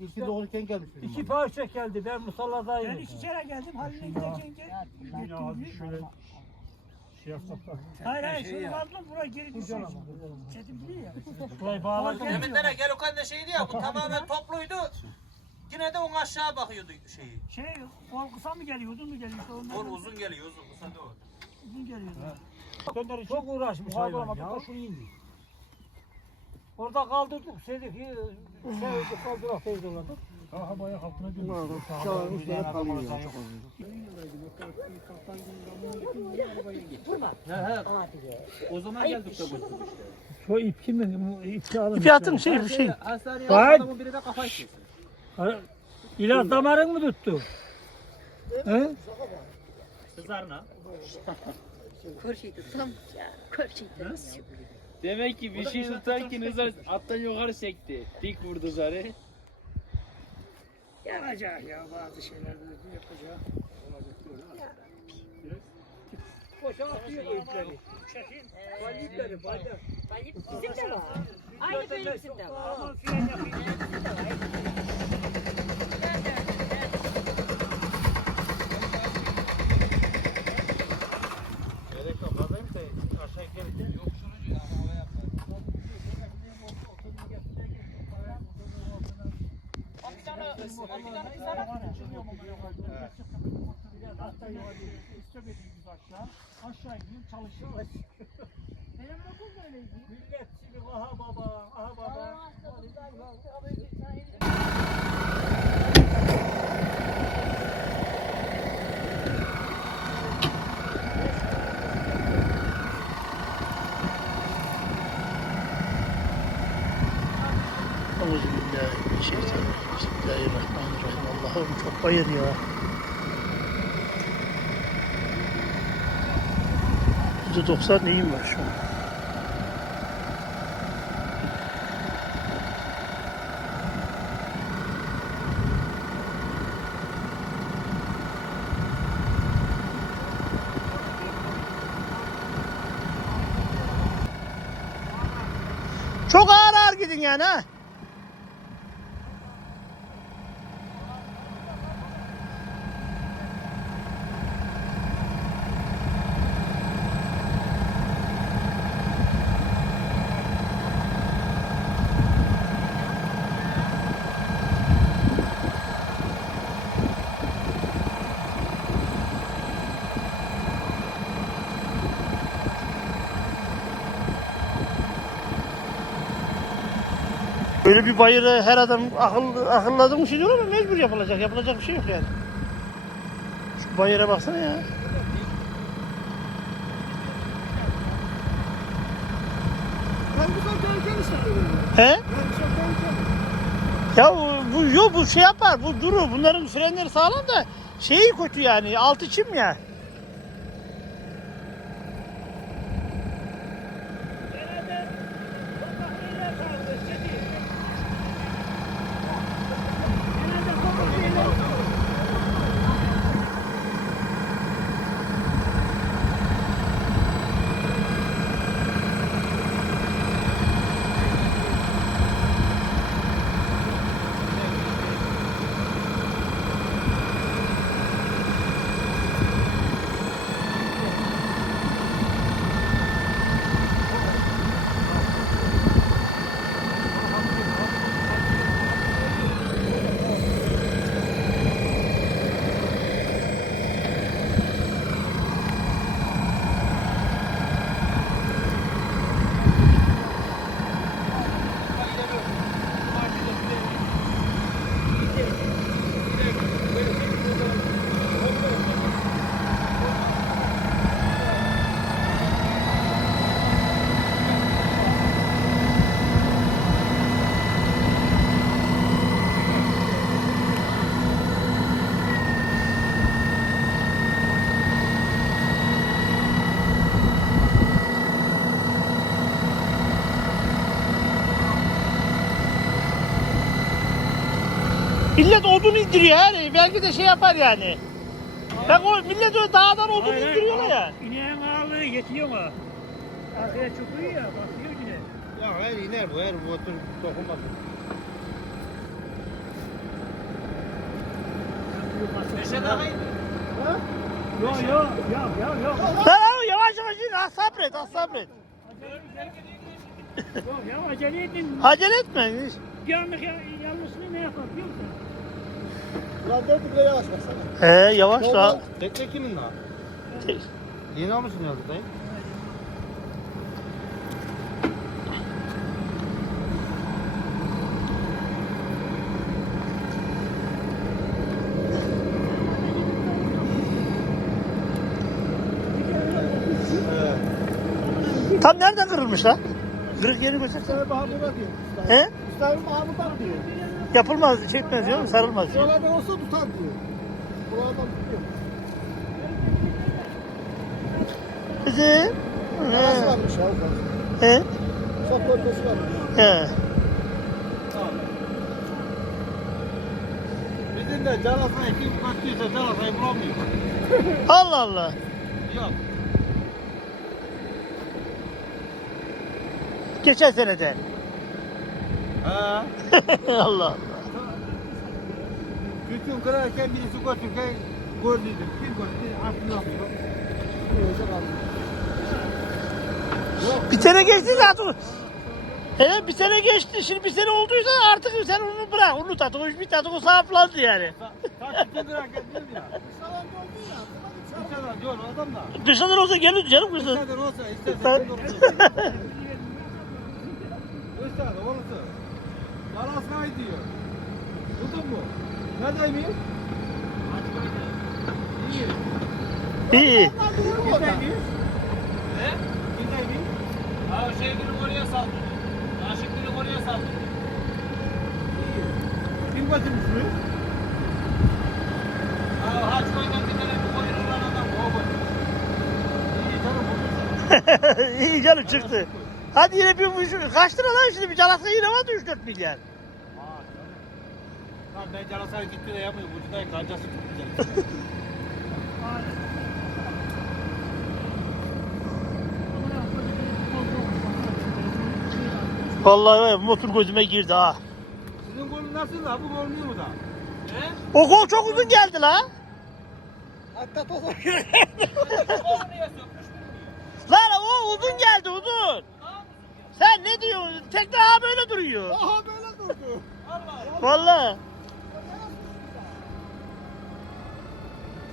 İlki doğurken gelmiş bizim. İki parça geldi. Ben musalladayım. Ben iki kere geldim haline gideceğince. Abi şöyle şey yapsak da. Hayır hayır şunu vardım buraya geri düşüyor. Çetin biliyor ya. Burayı bağladım. Demin de ne gel okan da şeydi ya bu tamamen topluydu. Yine de on aşağı bakıyordu şeyi. Şey kısa mı geliyor uzun mu geliyor? On uzun geliyor uzun kısa da o. uzun geliyor. Çok uğraşmış hayvan ya. Orada kaldırdık. Sedik. Şey, kaldırak teyzeladık. Aha bayağı altına. Çağırmış da hep kalıyor ya. Çok O zaman geldik de bu. Şu ip kimin? İpi alın. İpi atın şey bir şey. Hastaneye adamın biri de kafayı kesin. İlaç damarın mı tuttu? He? Kızarına. Kurşun tutsam ya. Tutsam. Demek ki bir şey tutarken hızar attan yukarı sekti. Dik vurdu zarı. Yapacak ya bazı şeyler de yapacak. Boşaltıyor ipleri. Ipleri bacak. Bizim de var. Aynı benim bizim de var. Ama fren yapayım. Gerek yok. Haberim de aşağı gelince yok. İstemediğimiz aşağı. Aşağı ineyim çalışıyoruz. Benim okul da öyleydi. Millet şimdi aha baba, aha baba. Euzubillahimineşşeytanirracim. Bismillahirrahmanirrahim. Allah'ım çok bayır ya. %90 neyim var şu an? Çok ağır ağır gidin yani ha. Böyle bir bayırı her adam akıl, akılladı mı şey diyor ama mecbur yapılacak. Yapılacak bir şey yok yani. Şu bayıra baksana ya. He? Ya bu yok bu şey yapar bu durur bunların frenleri sağlam da şeyi kötü yani altı çim ya. İndiriyor yani. Belki de şey yapar yani. Ben o millet öyle dağdan odun indiriyorlar ya. İneğin ağırlığı yetiyor mu? Arkaya çıkıyor ya basıyor yine. Ya her iner bu her bu otur dokunmaz. Beşe daha iyi. Yok yok yok yok yok. Abi yavaş yavaş in. Ha sabret ha sabret. Yok ya acele edin. Acele etme. Bir anlık ya, yanlışlığı ne yapar biliyor musun? Dört lira yavaş baksana. He yavaş da. Bekle kimin daha? Yeni almışsın ya dayı. Tam nereden kırılmış lan? Kırık yeri göstersene. Mustafa Baha burada diyor. He? Mustafa Baha burada diyor. Yapılmaz, çekmez diyor, sarılmaz. Şuralarda olsa tutar diyor. Buralardan tutuyor. Kızım. Arası varmış ufak. He. Ufak bölgesi varmış. He. Bizim de Calasa'yı kim kaçtıysa Calasa'yı bulamıyor. Allah Allah. Yok. Geçen seneden. Ha. Allah Allah. Bütün kırarken birisi götürken gördüydüm. Kim gördü? Aklını kaldı. Bir sene geçti zaten. Hele bir sene geçti. Şimdi bir sene olduysa artık sen onu bırak. Unut artık. O iş bitti artık. O sahiplandı yani. Kırarken değil mi ya? Dışarıdan gördün ya. Dışarıdan diyor adam da. Dışarıdan olsa gelir canım kızım. Dışarıdan olsa istersen sen olsun. Dışarıdan olursa. Calasa'yı diyor. Duydun mu? Neredeyim? İyi. İyi. He? Gideyim. Ha o şey günü oraya saldı. Aşık günü oraya saldı. Kim götürmüş bunu? Ha haç koydan bir tane bir koyun olan adam. Koyun. İyi canım bulduysa. İyi canım çıktı. Hadi yine bir kaç lira lan şimdi bir calasa yine var 3-4 milyar. Gitti de. Kancası. Vallahi var ya, bu motor gözüme girdi ha. Sizin golün nasıl da? Bu olmuyor mu da? He? O gol çok uzun geldi la. Hatta bilmiyor. Lan o uzun geldi uzun. Sen ne diyorsun? Tekne ha böyle duruyor. Aha böyle durdu. Allah Allah. Vallahi. Fethi.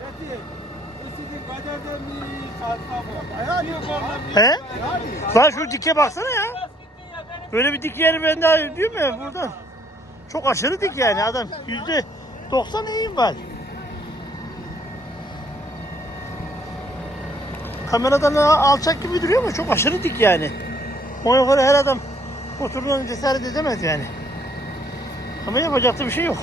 Bu sizin kaderden mi? Şansla mı? Hayal yok ondan bir. He? Lan şu dike baksana ya. Böyle bir dik yeri ben daha diyorum ya buradan. Çok aşırı dik yani adam. Yüzde 90 iyiyim var. Kameradan alçak gibi duruyor ama çok aşırı dik yani. O yukarı her adam oturduğundan cesaret edemez yani. Ama yapacak da bir şey yok.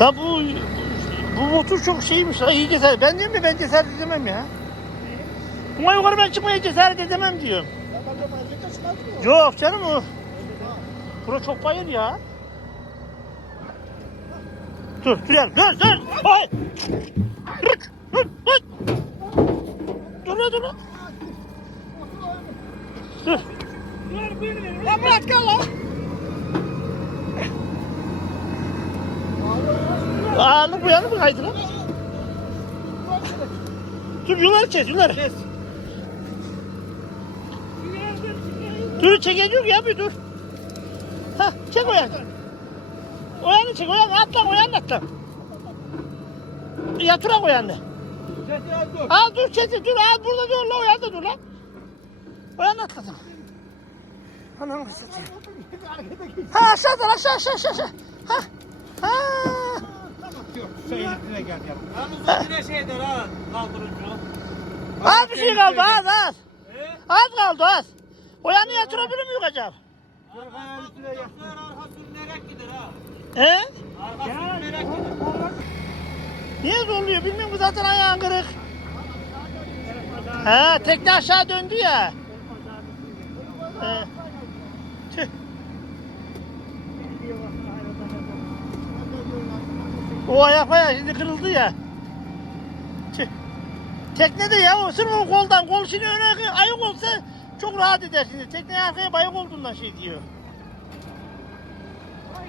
Ya bu bu motor çok şeymiş ha iyi cesaret. Ben diyorum ya ben cesaret edemem ya. Buna yukarı ben çıkmaya cesaret edemem diyorum. Yok canım o. Bura çok bayır ya. Dur dur ya dur dur. Ay. Dur dur dur. Dur lan dur lan. Dur. Lan Murat gel lan. Ağırlık bu yana mı kaydı lan? Dur yuları kes yuları. Kes. Dur çekecek ya bir dur. Hah çek o yanı. O yanı çek o yanı atla o yanı atla. Yatırak o yanı. Al dur çeti dur al burada dur la o yanda dur lan. O yanı atladım. Anam satayım. Ha aşağıdan aşağı aşağı aşağı. Ha. Ha. Yalnız o güneş eder ha. Kaldırıcı. Az bir şey kaldı az az. Az kaldı az. O yanı yatırabilir mi yukacağım? Arka sürünerek gider ha. He? Niye zorluyor bilmiyorum zaten ayağın kırık. He tekne aşağı döndü ya. He. O ayak bayağı şimdi kırıldı ya. Tüh. Tekne de ya o sırf o koldan kol şimdi öne ayak olsa çok rahat edersiniz. Tekne arkaya bayık olduğundan şey diyor. Ay.